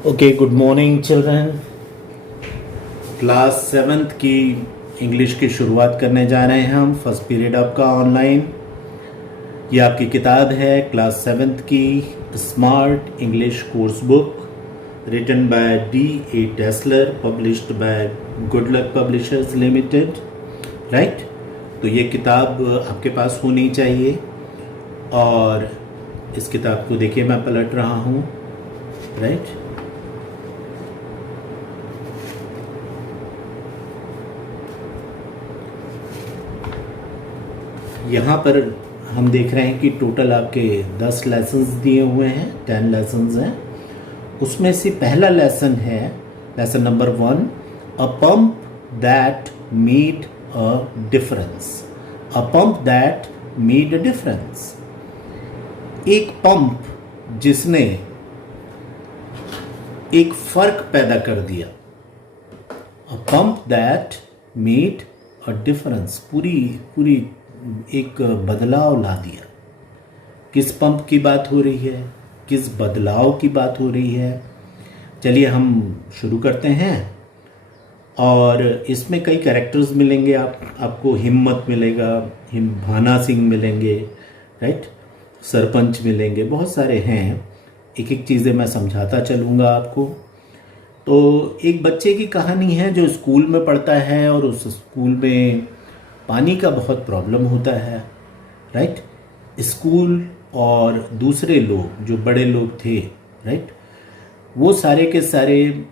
Okay, good morning children. Class seventh की English की शुरुआत करने जा रहे हैं हम। फर्स्ट पीरियड आपका ऑनलाइन। ये आपकी किताब है क्लास सेवन्थ की smart English course book, written by D.A. Tesler, published by good luck publishers limited. Right, तो ये किताब आपके पास होनी चाहिए। और इस किताब को देखिए, मैं पलट रहा हूँ। राइट, यहाँ पर हम देख रहे हैं कि टोटल आपके 10 लेसन्स दिए हुए हैं, 10 लेसन्स हैं। उसमें से पहला लेसन है lesson number 1, a pump that made a difference. A pump that made a difference, एक पंप जिसने एक फर्क पैदा कर दिया। अ pump that made a difference, पूरी एक बदलाव ला दिया। किस पंप की बात हो रही है, किस बदलाव की बात हो रही है? चलिए हम शुरू करते हैं। और इसमें कई कैरेक्टर्स मिलेंगे, आपको हिम्मत मिलेगा, भाना सिंह मिलेंगे, राइट, सरपंच मिलेंगे, बहुत सारे हैं। एक एक चीज़ें मैं समझाता चलूँगा आपको। तो एक बच्चे की कहानी है जो स्कूल में पढ़ता है और उस स्कूल में पानी का बहुत प्रॉब्लम होता है। राइट, स्कूल और दूसरे लोग जो बड़े लोग थे, राइट, वो सारे के सारे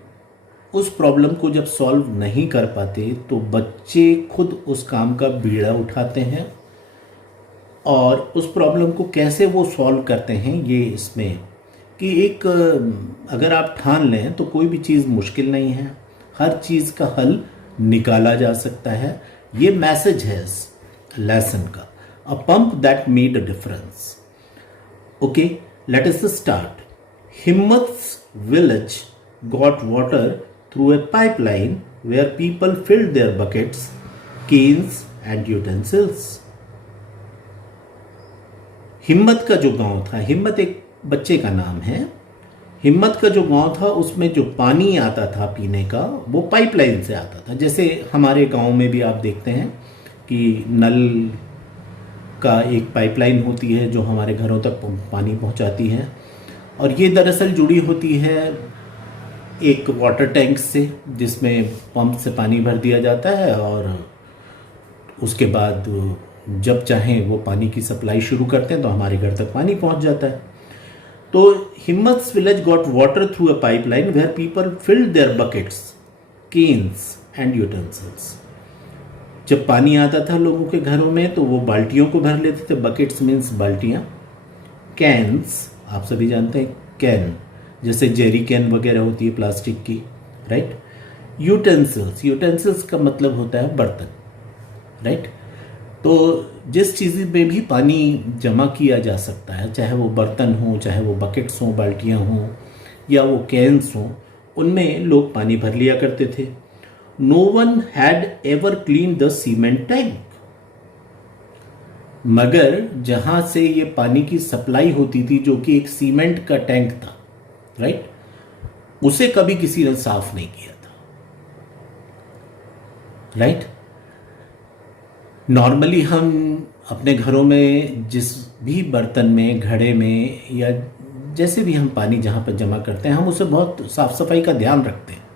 उस प्रॉब्लम को जब सॉल्व नहीं कर पाते तो बच्चे खुद उस काम का बीड़ा उठाते हैं और उस प्रॉब्लम को कैसे वो सॉल्व करते हैं, ये इसमें कि एक अगर आप ठान लें तो कोई भी चीज़ मुश्किल नहीं है, हर चीज़ का हल निकाला जा सकता है। ये मैसेज है इस लेसन का, a pump that made a difference. Okay, let us start. Himmat's village got water through a pipeline where people filled their buckets, cans and utensils. Himmat का जो गांव था, हिम्मत एक बच्चे का नाम है। हिम्मत का जो गांव था उसमें जो पानी आता था पीने का, वो पाइपलाइन से आता था। जैसे हमारे गांव में भी आप देखते हैं कि नल का एक पाइपलाइन होती है जो हमारे घरों तक पानी पहुंचाती है, और ये दरअसल जुड़ी होती है एक वाटर टैंक से, जिसमें पंप से पानी भर दिया जाता है और उसके बाद जब चाहें वो पानी की सप्लाई शुरू करते हैं तो हमारे घर तक पानी पहुंच जाता है। तो Himmat's village got water through a pipeline where people filled their buckets, cans and utensils. जब पानी आता था लोगों के घरों में तो वो बाल्टियों को भर लेते थे। बकेट्स मीन्स बाल्टियाँ। कैन्स आप सभी जानते हैं, कैन जैसे जेरी कैन वगैरह होती है प्लास्टिक की, राइट। यूटेंसिल्स, यूटेंसिल्स का मतलब होता है बर्तन, राइट। तो जिस चीज़ में भी पानी जमा किया जा सकता है, चाहे वो बर्तन हो, चाहे वो बकेट्स हों, बाल्टियाँ हों, या वो कैन्स हों, उनमें लोग पानी भर लिया करते थे। No one had ever clean the cement tank, मगर जहाँ से ये पानी की सप्लाई होती थी, जो कि एक सीमेंट का टैंक था, राइट, उसे कभी किसी ने साफ नहीं किया था। राइट, नॉर्मली हम अपने घरों में जिस भी बर्तन में, घड़े में, या जैसे भी हम पानी जहाँ पर जमा करते हैं, हम उसे बहुत साफ सफाई का ध्यान रखते हैं।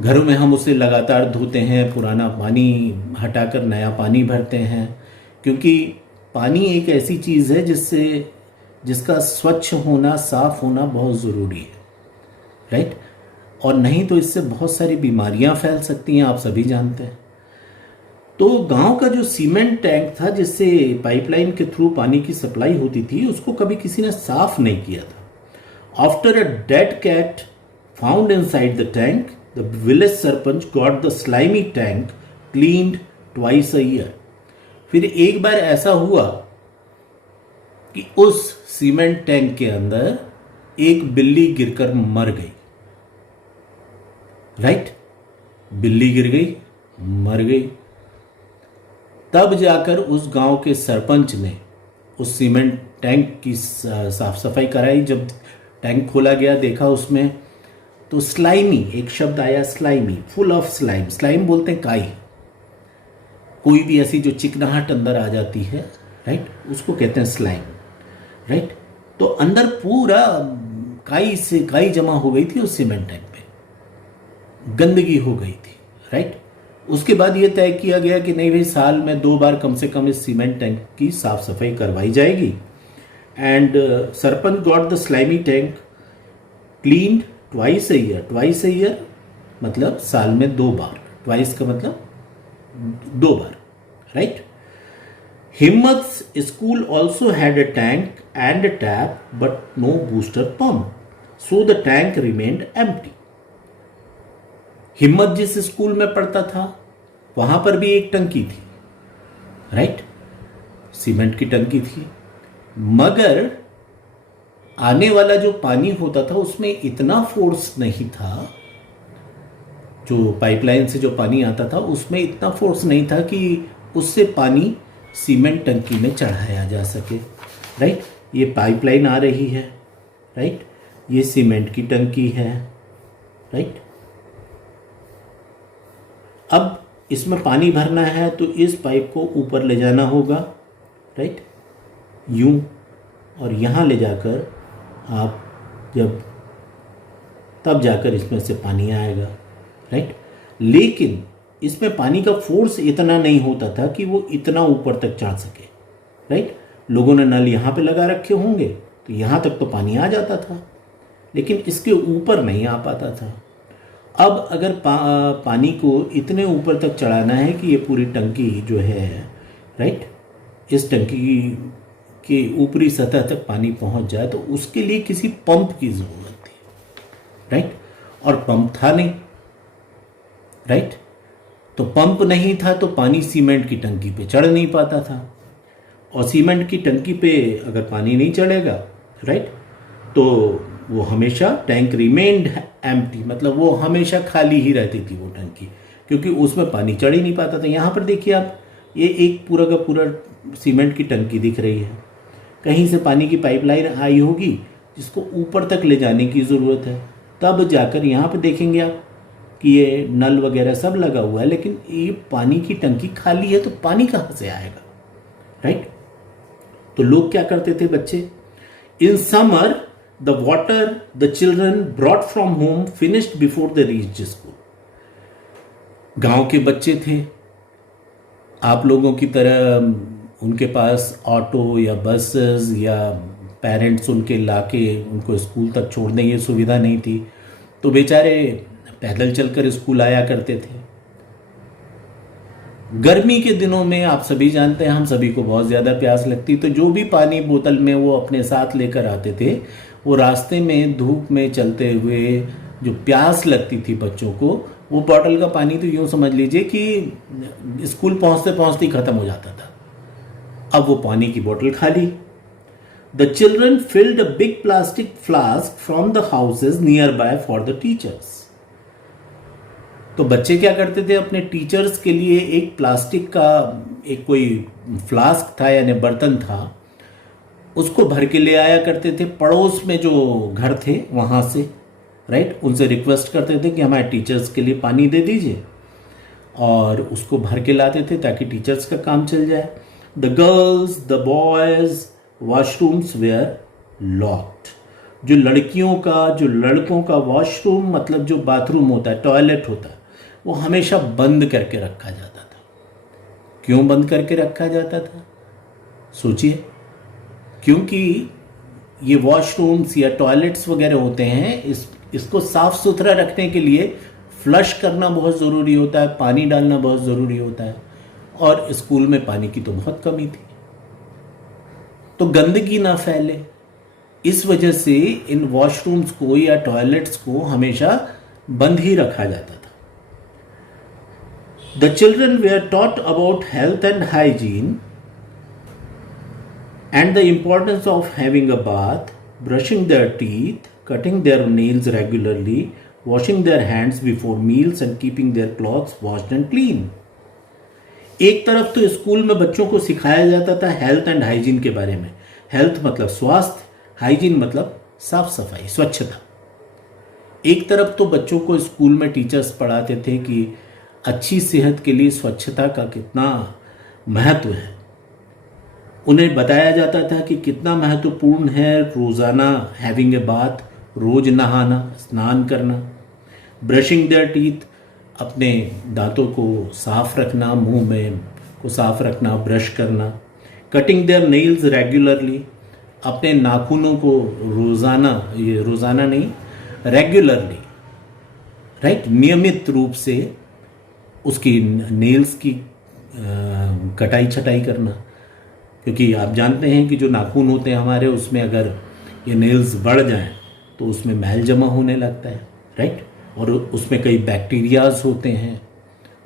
घरों में हम उसे लगातार धोते हैं, पुराना पानी हटाकर नया पानी भरते हैं, क्योंकि पानी एक ऐसी चीज़ है जिसका स्वच्छ होना, साफ होना बहुत ज़रूरी है, राइट। और नहीं तो इससे बहुत सारी बीमारियां फैल सकती हैं, आप सभी जानते हैं। तो गांव का जो सीमेंट टैंक था जिससे पाइपलाइन के थ्रू पानी की सप्लाई होती थी, उसको कभी किसी ने साफ नहीं किया था। After a dead cat found inside the tank, the village sarpanch got the slimy tank cleaned twice a year. फिर एक बार ऐसा हुआ कि उस सीमेंट टैंक के अंदर एक बिल्ली गिरकर मर गई, राइट। बिल्ली गिर गई, मर गई। तब जाकर उस गांव के सरपंच ने उस सीमेंट टैंक की साफ सफाई कराई। जब टैंक खोला गया, देखा उसमें तो स्लाइमी, एक शब्द आया slimy, full of slime. Slime बोलते हैं काई, कोई भी ऐसी जो चिकनाहट अंदर आ जाती है, राइट, उसको कहते हैं स्लाइम, राइट। तो अंदर पूरा काई से काई जमा हो गई थी उस सीमेंट टैंक पे, गंदगी हो गई थी, राइट। उसके बाद ये तय किया गया कि नहीं भाई, साल में 2 बार कम से कम इस सीमेंट टैंक की साफ सफाई करवाई जाएगी। And sarpanch got the slimy tank cleaned twice a year. Twice a year मतलब साल में 2 बार, ट्वाइस का मतलब 2 बार, right. Himmat's school also had a tank and a tap but no booster pump, so the tank remained empty. Himmat जिस school में पढ़ता था वहां पर भी एक टंकी थी, राइट, सीमेंट की टंकी थी, मगर आने वाला जो पानी होता था उसमें इतना फोर्स नहीं था, जो पाइपलाइन से जो पानी आता था उसमें इतना फोर्स नहीं था कि उससे पानी सीमेंट टंकी में चढ़ाया जा सके, राइट। ये पाइपलाइन आ रही है, राइट, ये सीमेंट की टंकी है, राइट। अब इसमें पानी भरना है तो इस पाइप को ऊपर ले जाना होगा, राइट, यूं, और यहाँ ले जाकर आप जब तब जाकर इसमें से पानी आएगा, राइट। लेकिन इसमें पानी का फोर्स इतना नहीं होता था कि वो इतना ऊपर तक चढ़ सके, राइट। लोगों ने नल यहाँ पे लगा रखे होंगे तो यहाँ तक तो पानी आ जाता था, लेकिन इसके ऊपर नहीं आ पाता था। अब अगर पानी को इतने ऊपर तक चढ़ाना है कि ये पूरी टंकी जो है, राइट, इस टंकी के ऊपरी सतह तक पानी पहुंच जाए, तो उसके लिए किसी पंप की जरूरत थी, राइट, और पंप था नहीं, राइट। तो पंप नहीं था तो पानी सीमेंट की टंकी पे चढ़ नहीं पाता था, और सीमेंट की टंकी पे अगर पानी नहीं चढ़ेगा, राइट, तो वो हमेशा टैंक रिमेन्ड एम्प्टी, मतलब वो हमेशा खाली ही रहती थी वो टंकी, क्योंकि उसमें पानी चढ़ ही नहीं पाता था। यहाँ पर देखिए आप, ये एक पूरा का पूरा सीमेंट की टंकी दिख रही है, कहीं से पानी की पाइपलाइन आई होगी जिसको ऊपर तक ले जाने की ज़रूरत है, तब जाकर यहाँ पर देखेंगे आप कि ये नल वगैरह सब लगा हुआ है, लेकिन ये पानी की टंकी खाली है, तो पानी कहाँ से आएगा, राइट। तो लोग क्या करते थे बच्चे, in summer the water the children brought from home finished before the reached school. गांव के बच्चे थे, आप लोगों की तरह उनके पास ऑटो या बसेस या पेरेंट्स उनके लाके उनको स्कूल तक छोड़ने ये सुविधा नहीं थी, तो बेचारे पैदल चलकर स्कूल आया करते थे। गर्मी के दिनों में आप सभी जानते हैं, हम सभी को बहुत ज़्यादा प्यास लगती, तो जो भी पानी बोतल में वो अपने साथ लेकर आते थे, वो रास्ते में धूप में चलते हुए जो प्यास लगती थी बच्चों को, वो बॉटल का पानी तो यूँ समझ लीजिए कि स्कूल पहुँचते पहुँचते ही ख़त्म हो जाता था। अब वो पानी की बोतल खाली। The children filled a big plastic flask from the houses near by for the teachers. तो बच्चे क्या करते थे, अपने टीचर्स के लिए एक प्लास्टिक का एक कोई फ्लास्क था यानी बर्तन था, उसको भर के ले आया करते थे। पड़ोस में जो घर थे वहाँ से, राइट, उनसे रिक्वेस्ट करते थे कि हमारे टीचर्स के लिए पानी दे दीजिए, और उसको भर के लाते थे ताकि टीचर्स का काम चल जाए। The girls the boys washrooms were locked. जो लड़कियों का जो लड़कों का वॉशरूम मतलब जो बाथरूम होता है, टॉयलेट होता है, वो हमेशा बंद करके रखा जाता था। क्यों बंद करके रखा जाता था, सोचिए। क्योंकि ये वॉशरूम्स या टॉयलेट्स वगैरह होते हैं, इसको साफ सुथरा रखने के लिए फ्लश करना बहुत ज़रूरी होता है, पानी डालना बहुत ज़रूरी होता है, और स्कूल में पानी की तो बहुत कमी थी, तो गंदगी ना फैले, इस वजह से इन वॉशरूम्स को या टॉयलेट्स को हमेशा बंद ही रखा जाता था। The children were taught about health and hygiene and the importance of having a bath, brushing their teeth, cutting their nails regularly, washing their hands before meals and keeping their clothes washed and clean. एक तरफ तो school में बच्चों को सिखाया जाता था health and hygiene के बारे में। हेल्थ मतलब स्वास्थ्य, हाइजीन मतलब साफ सफाई, स्वच्छता। एक तरफ तो बच्चों को स्कूल में टीचर्स पढ़ाते थे कि अच्छी सेहत के लिए स्वच्छता का कितना महत्व है। उन्हें बताया जाता था कि कितना महत्वपूर्ण है रोज़ाना हैविंग ए बाथ, रोज नहाना, स्नान करना, ब्रशिंग देयर टीथ, अपने दांतों को साफ रखना, मुंह में को साफ रखना, ब्रश करना, कटिंग देयर नेल्स रेगुलरली, अपने नाखूनों को रोज़ाना, ये रोज़ाना नहीं, रेगुलरली, राइट, नियमित रूप से उसकी नेल्स की कटाई छटाई करना। क्योंकि आप जानते हैं कि जो नाखून होते हैं हमारे, उसमें अगर ये नेल्स बढ़ जाएं तो उसमें मैल जमा होने लगता है, राइट, और उसमें कई बैक्टीरियाज होते हैं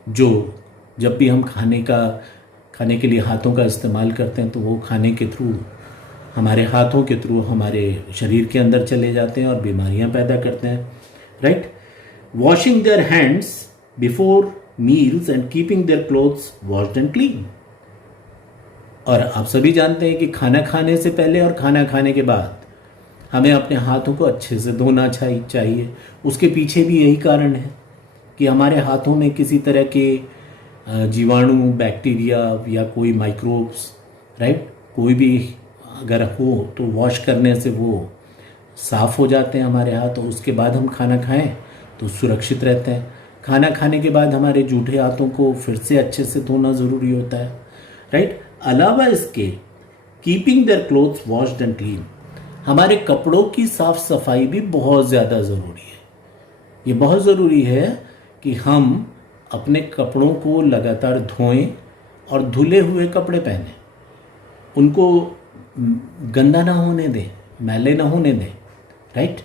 जो जब भी हम खाने के लिए हाथों का इस्तेमाल करते हैं तो वो खाने के थ्रू, हमारे हाथों के थ्रू हमारे शरीर के अंदर चले जाते हैं और बीमारियां पैदा करते हैं, right. Washing their hands before meals and keeping their clothes washed and clean. और आप सभी जानते हैं कि खाना खाने से पहले और खाना खाने के बाद हमें अपने हाथों को अच्छे से धोना चाहिए। उसके पीछे भी यही कारण है कि हमारे हाथों में किसी तरह के जीवाणु, बैक्टीरिया या कोई माइक्रोब्स, राइट, कोई भी अगर हो तो वॉश करने से वो साफ़ हो जाते हैं हमारे हाथ, और उसके बाद हम खाना खाएं तो सुरक्षित रहते हैं। खाना खाने के बाद हमारे जूठे हाथों को फिर से अच्छे से धोना ज़रूरी होता है, राइट। अलावा इसके keeping their clothes washed and clean, हमारे कपड़ों की साफ सफाई भी बहुत ज़्यादा ज़रूरी है। ये बहुत ज़रूरी है कि हम अपने कपड़ों को लगातार धोएं और धुले हुए कपड़े पहनें, उनको गंदा ना होने दें, मैले ना होने दें, राइट।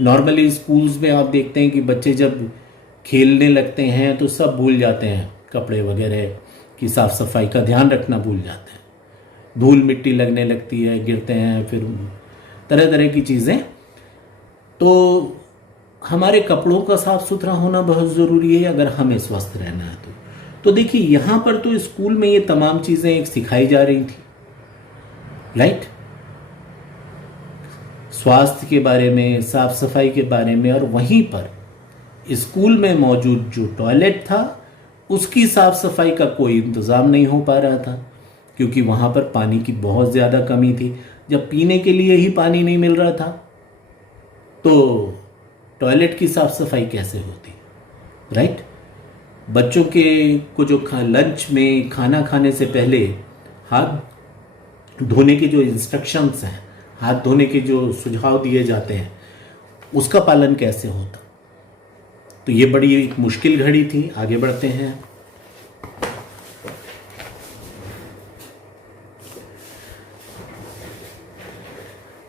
नॉर्मली स्कूल्स में आप देखते हैं कि बच्चे जब खेलने लगते हैं तो सब भूल जाते हैं, कपड़े वगैरह की साफ़ सफाई का ध्यान रखना भूल जाते हैं, धूल मिट्टी लगने लगती है, गिरते हैं, फिर तरह तरह की चीज़ें। तो हमारे कपड़ों का साफ सुथरा होना बहुत ज़रूरी है अगर हमें स्वस्थ रहना है तो देखिए यहाँ पर तो स्कूल में ये तमाम चीज़ें एक सिखाई जा रही थी, राइट, स्वास्थ्य के बारे में, साफ सफाई के बारे में। और वहीं पर स्कूल में मौजूद जो टॉयलेट था उसकी साफ सफाई का कोई इंतज़ाम नहीं हो पा रहा था, क्योंकि वहाँ पर पानी की बहुत ज़्यादा कमी थी। जब पीने के लिए ही पानी नहीं मिल रहा था तो टॉयलेट की साफ सफाई कैसे होती, राइट। बच्चों के को जो लंच में खाना खाने से पहले हाथ धोने के जो इंस्ट्रक्शंस हैं, हाथ धोने के जो सुझाव दिए जाते हैं, उसका पालन कैसे होता। तो ये बड़ी एक मुश्किल घड़ी थी। आगे बढ़ते हैं।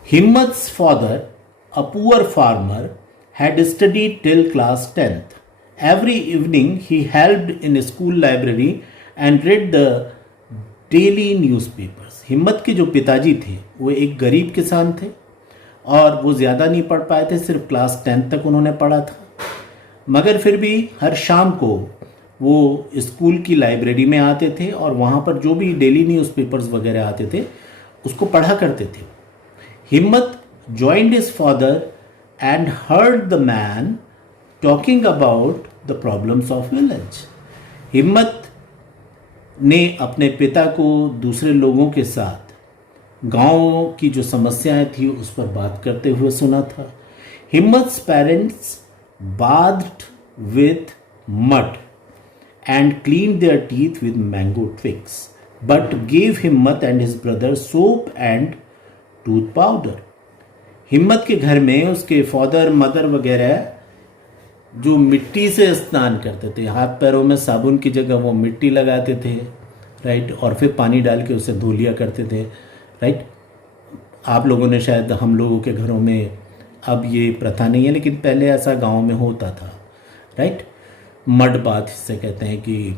Himmat's father, a poor farmer, had studied till class 10th. Every evening he helped in a school library and read the daily newspapers. हिम्मत के जो पिताजी थे वो एक गरीब किसान थे और वो ज़्यादा नहीं पढ़ पाए थे, सिर्फ क्लास 10 तक उन्होंने पढ़ा था। मगर फिर भी हर शाम को वो स्कूल की लाइब्रेरी में आते थे और वहाँ पर जो भी डेली न्यूज़पेपर्स वगैरह आते थे उसको पढ़ा करते थे। Himmat joined his father and heard the man talking about the problems of village. हिम्मत ने अपने पिता को दूसरे लोगों के साथ गांव की जो समस्याएं थी उस पर बात करते हुए सुना था। Himmat's parents bathed with mud and cleaned their teeth with mango twigs, but gave Himmat and his brother soap and tooth powder. हिम्मत के घर में उसके फादर मदर वगैरह जो मिट्टी से स्नान करते थे, हाथ पैरों में साबुन की जगह वो मिट्टी लगाते थे, राइट, और फिर पानी डाल के उसे धो लिया करते थे, राइट। आप लोगों ने शायद, हम लोगों के घरों में अब ये प्रथा नहीं है लेकिन पहले ऐसा गांव में होता था, राइट। मड बाथ इसे कहते हैं कि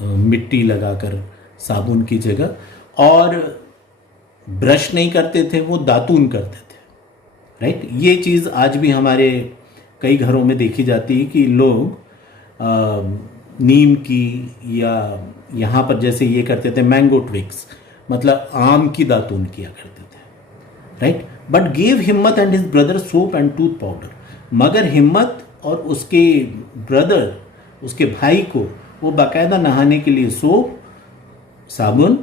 मिट्टी लगाकर साबुन की जगह, और ब्रश नहीं करते थे, वो दातून करते थे, राइट। ये चीज़ आज भी हमारे कई घरों में देखी जाती है कि लोग नीम की, या यहाँ पर जैसे ये करते थे मैंगो ट्विक्स, मतलब आम की दातून किया करते थे, राइट, बट गेव हिम्मत and his brother soap and tooth powder, मगर हिम्मत और उसके ब्रदर, उसके भाई को वो बाकायदा नहाने के लिए सोप, साबुन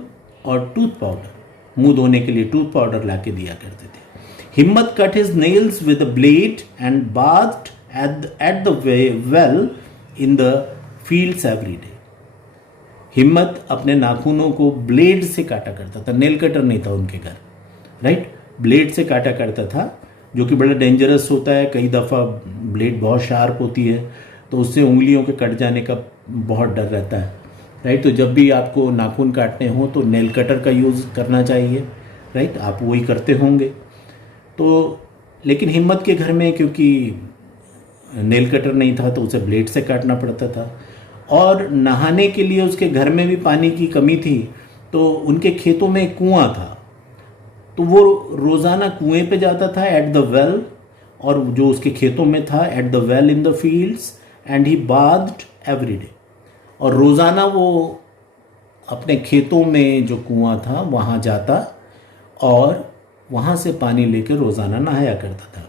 और टूथ पाउडर, मुंह धोने के लिए टूथ पाउडर ला के दिया करते थे. हिम्मत cut his nails with a blade and bathed at the well in the fields every day. हिम्मत अपने नाखूनों को ब्लेड से काटा करता था, नेल कटर नहीं था उनके घर, राइट, ब्लेड से काटा करता था, जो कि बड़ा डेंजरस होता है. कई दफ़ा ब्लेड बहुत शार्प होती है तो उससे उंगलियों के कट जाने का बहुत डर रहता है, राइट. तो जब भी आपको नाखून काटने हो तो नेल कटर का यूज़ करना चाहिए, राइट. आप वही करते होंगे. तो लेकिन हिम्मत के घर में क्योंकि नेल कटर नहीं था तो उसे ब्लेड से काटना पड़ता था. और नहाने के लिए उसके घर में भी पानी की कमी थी, तो उनके खेतों में एक कुआं था, तो वो रोज़ाना कुएं पे जाता था एट द वेल, और जो उसके खेतों में था at the well in the fields, and he bathed every day. और रोज़ाना वो अपने खेतों में जो कुआं था वहाँ जाता और वहाँ से पानी लेकर रोज़ाना नहाया करता था.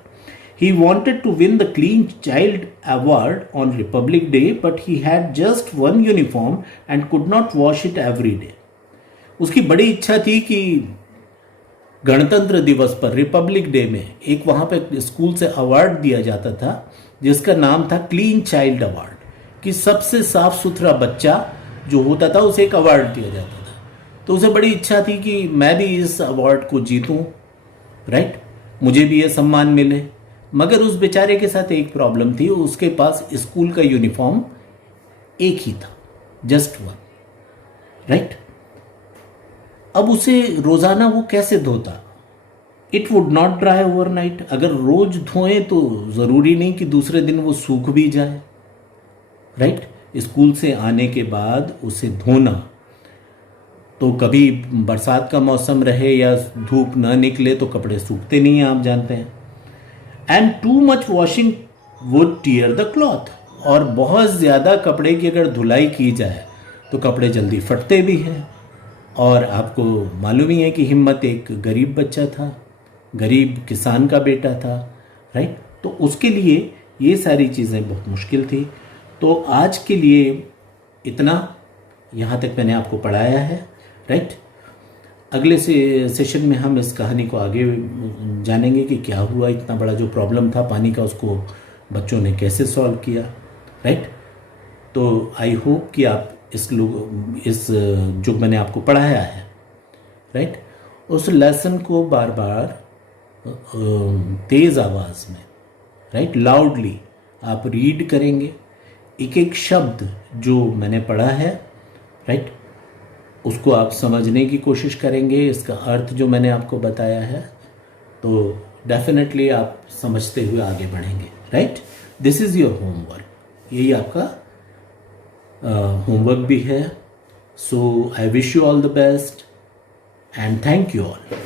He wanted to win the Clean Child Award on Republic Day, but he had just one uniform and could not wash it every day. उसकी बड़ी इच्छा थी कि गणतंत्र दिवस पर, रिपब्लिक डे में, एक वहाँ पे स्कूल से अवार्ड दिया जाता था जिसका नाम था क्लीन चाइल्ड अवार्ड, कि सबसे साफ सुथरा बच्चा जो होता था उसे एक अवार्ड दिया जाता था. तो उसे बड़ी इच्छा थी कि मैं भी इस अवार्ड को जीतूं, राइट, मुझे भी ये सम्मान मिले. मगर उस बेचारे के साथ एक प्रॉब्लम थी, उसके पास स्कूल का यूनिफॉर्म एक ही था, जस्ट वन, राइट. अब उसे रोज़ाना वो कैसे धोता? It would not dry overnight. अगर रोज धोएं तो ज़रूरी नहीं कि दूसरे दिन वो सूख भी जाए, राइट. स्कूल से आने के बाद उसे धोना, तो कभी बरसात का मौसम रहे या धूप न निकले तो कपड़े सूखते नहीं हैं, आप जानते हैं. And too much washing would tier the cloth. और बहुत ज़्यादा कपड़े की अगर धुलाई की जाए तो कपड़े जल्दी फटते भी हैं. और आपको मालूम ही है कि हिम्मत एक गरीब बच्चा था, गरीब किसान का बेटा था, राइट. तो उसके लिए ये सारी चीज़ें बहुत मुश्किल थी. तो आज के लिए इतना, यहाँ तक मैंने आपको पढ़ाया है, राइट. अगले सेशन में हम इस कहानी को आगे जानेंगे कि क्या हुआ, इतना बड़ा जो प्रॉब्लम था पानी का उसको बच्चों ने कैसे सॉल्व किया, राइट. तो आई होप कि आप इस जो मैंने आपको पढ़ाया है, राइट, उस लेसन को बार बार तेज़ आवाज़ में, राइट, लाउडली आप रीड करेंगे. एक एक शब्द जो मैंने पढ़ा है, राइट, उसको आप समझने की कोशिश करेंगे, इसका अर्थ जो मैंने आपको बताया है, तो डेफिनेटली आप समझते हुए आगे बढ़ेंगे, right. This is your homework. यही आपका होमवर्क भी है. So I wish you all the best and thank you all.